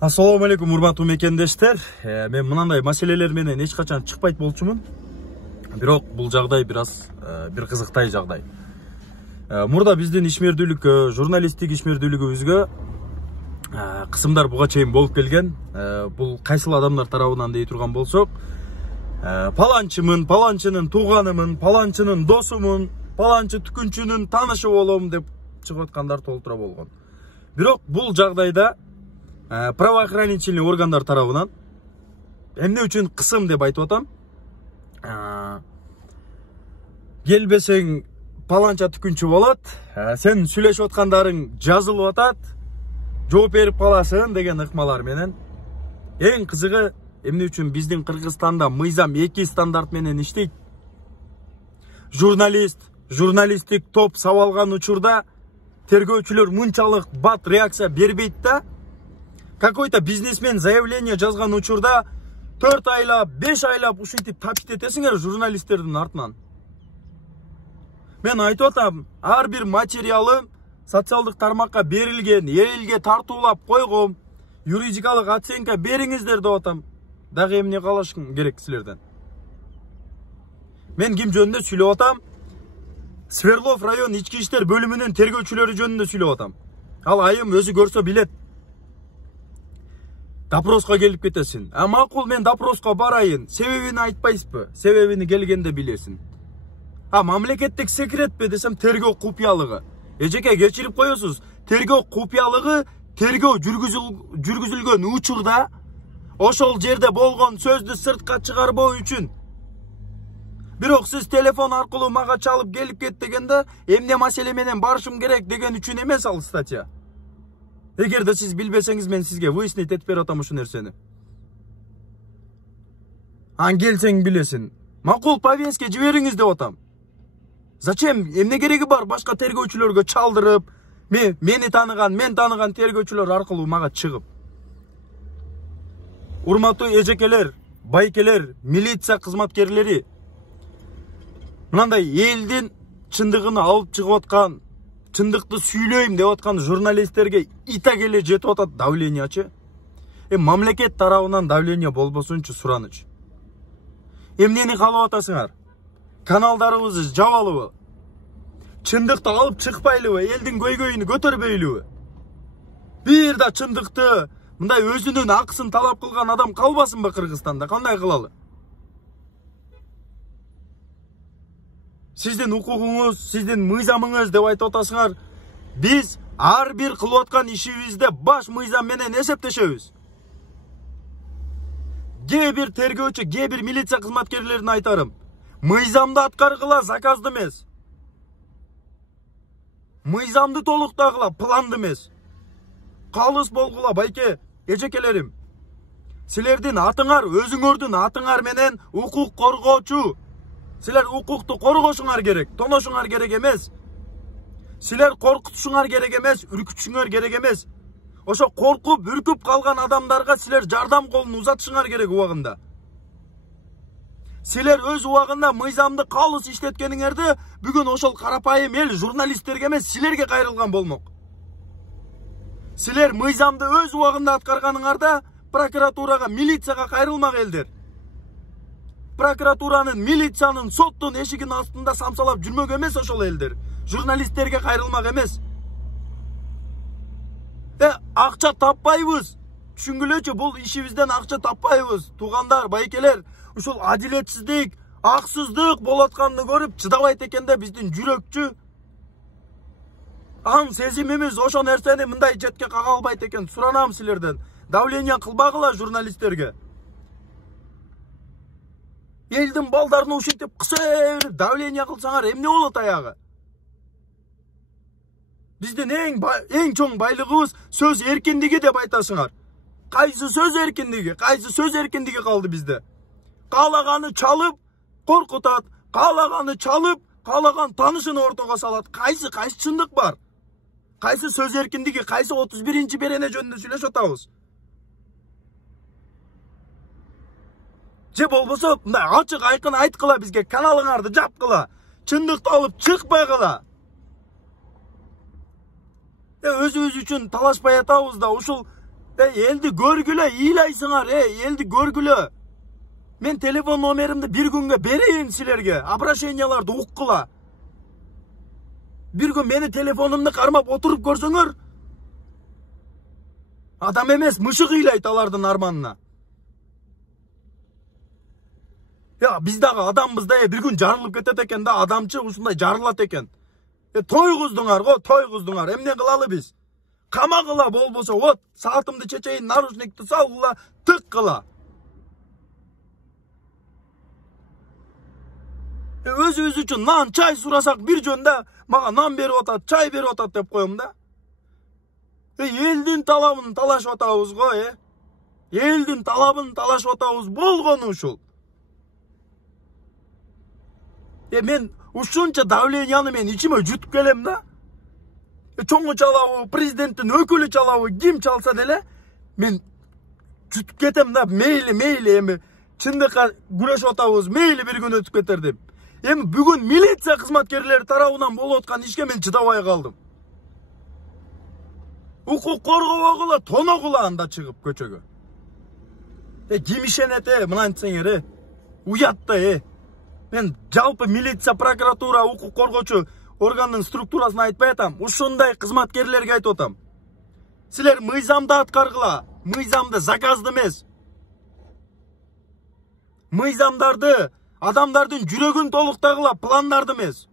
Assalamu alaikum урматтуу мекендештер. Мен мынандай маселелер менен эч качан чыкпайт болчумун. Бирок бул жагдай бир кызыктай жагдай. Мурда биздин ишмердүүлүккө, журналисттик ишмердүүлүгүбүзгө кысымдар буга чейин болуп келген. Бул кайсыл адамдар тарабынан дей турган болсок, паланчымын, паланчынын тууганымын, паланчынын досумун, паланчы түкүнчүнүн таанышы болом деп чыгып аткандар толтура болгон. Бирок бул жагдайда правоохранительный органдар тарабынан эмне үчүн кысым деп айтып атам. Келбесең паланча түкүнчү болот, сен сүйлөшүп аткандарың жазылып атат, жооп берип каласың деген ыкмалар менен. Эң кызыгы эмне үчүн биздин Кыргызстанда мыйзам 2 стандарт менен иштейт. Журналисттик топ сабалган учурда тергөөчүлөр мынчалык бат реакция бербейт да. Какой-то бизнесмен заявление жазган учурда 4 айлап, 5 айлап ушинтип тапшит этесиңер журналисттердин артынан. Мен айтып атам, ар бир материалым социалдык тармакка берилген, элге тартуулап койгом, юридикалык оценка бериңиздер деп атам. Дагы эмне калышың керек силерден? Мен ким жөнүндө сүйлөп атам? Свердлов район ички иштер бөлүмүнүн тергөөчүлөрү жөнүндө сүйлөп атам. Ал айым өзү көрсө билет. Допроска келип кетесин. Макул, мен допроска барайын. Себебини айтпайсызбы? Себебини келгенде билесин. Мамлекеттик секретпи десем, тергөө купуялыгы. Эжеке кечирип коесуз. Тергөө купуялыгы тергөө жүргүзүлгөн учурда ошол жерде болгон сөздү сыртка чыгарбоо үчүн. Бирок сиз телефон аркылуу мага чалып келип кет дегенде, эмне маселе менен барышым керек деген үчүн эмес ал статья. Эгерде сиз билбесеңиз, мен сизге выяснить этип берип атам ушул нерсени. Келсең билесин. Макул, повестка жибериңиз деп атам. Зачем? Эмне кереги бар башка тергөөчүлөргө чалдырып, мени таныган, мен таныган тергөөчүлөр аркылуу мага чыгып. Урматтуу эжекелер, байкелер, милиция кызматкерлери, мындай элдин чындыгын алып чыгып аткан, чындыкты сүйлөйм деп аткан журналисттерге ита келе жетип атат давлениячы. Мамлекет тарабынан давление болбосунчу сураныч. Эмнени каалап атасыңар? Каналдарыбызды жабалыбы? Чындыкты алып чыкпайлыбы? Элдин көйгөйүн көтөрбөйлүбү? Бир да чындыкты мындай өзүнүн акысын талап кылган адам калбасынбы Кыргызстанда? Кандай кылалы? Сиздин укугуңуз, сиздин мыйзамыңыз деп айтып атасыңар. Биз ар бир кылып аткан ишибизде баш мыйзам менен эсептешебиз. Кээ бир тергөөчү, кээ бир милиция кызматкерлерине айтарым. Мыйзамды аткаргыла, заказды эмес. Мыйзамды толуктагыла, планды эмес. Калыс болгула, байке, эжекелерим. Силердин атыңар, өзүңөрдүн атыңар менен укук коргоочу. Силер укукту коргошуңар керек, тоношуңар керек эмес. Силер коркутушуңар керек эмес, үркүтүшүңөр керек эмес. Ошо коркуп, үркүп калган адамдарга силер жардам колун узатышыңар керек убагында. Силер өз убагында мыйзамды калыс иштеткениңерди бүгүн ошол карапайым эл журналисттерге эмес, силерге кайрылган болмок. Силер мыйзамды өз убагында аткарганыңарда прокуратурага, милицияга кайрылмак элдер. Прокуратуранын, милициянын, соттун эшигин астында самсалап жүрмөк эмес ошол элдер. Журналисттерге кайрылмак эмес. Акча таппайбыз. Түшүнгүлөчү, бул ишибизден акча таппайбыз. Туугандар, байкелер, ушул адилетсиздик, аксыздык болуп атканды көрүп чыдабайт экенде биздин жүрөкчү. Сезимибиз ошо нерсени мындай четке кага албайт экен. Суранам силерден. Давление кылбагыла журналисттерге. Элдин балдарын ушинтип кыса давление кылсаңар эмне болот аягы? Биздин эң чоң байлыгыбыз сөз эркиндиги деп айтасыңар. Кайсы сөз эркиндиги? Кайсы сөз эркиндиги калды бизде? Каалаганы чалып коркутат, каалаганы чалып, каалаган таанышын ортого салат. Кайсы чындык бар? Кайсы сөз эркиндиги? Кайсы 31-чи берене жөнүндө сүйлөшүп атабыз? Же болбосо мындай ачык айкын айткыла бизге, каналыңарды жапкыла, чындыкты алып чыкпагыла. Өзүбүз үчүн талашпай атабыз да ушул Eldi görgülü iyilaysınlar, eldi görgülü. Men telefon numerimdi bir günge bereyim silerge. Обращенияларды уккыла. Bir gün meni telefonumni karmap oturup görsöңөр. Adam emес, mышык ыйлайт алардын арманына. Ya biz dağı adamбыз да bir gün жарылып кетет экен да, адамчы ушундай жарылат экен. Тойгуздуңар го, тойгуздуңар. Эмне кылалы биз? Камагыла болбосо, вот саатымды чечейин, наручникти салгыла, тык кыла. Өзүбүз үчүн нан, чай сурасак bir жөнүндө мага нан берип атат, чай берип атат деп коем да. Элдин талабын талашып атабыз го, Элдин талабын талашып атабыз болгону ушул. Мен ушунча давленияны мен ичиме жутуп келем да. Чоңу чалабы, президенттин өкүлү чалабы, ким чалса деле мен жутуп кетем да. Мейли эми чындыкка күрөшүп атабыз, мейли bir күн өтүп кетер деп. Эми бүгүн милиция кызматкерлери тарабынан болуп аткан ишке мен чыдабай калдым. Укук коргоогула тоногула анда чыгып көчөгө. Ким ишенет, мынантсеңер, уят да, Мен жалпы милиция, прокуратура, укук коргоочу органдын структурасын айтпай атам. Ушундай кызматкерлерге айтып атам. Силер мыйзамды аткаргыла, мыйзамды заказды эмес. Мыйзамдарды, адамдардын жүрөгүн толуктагыла, пландарды эмес.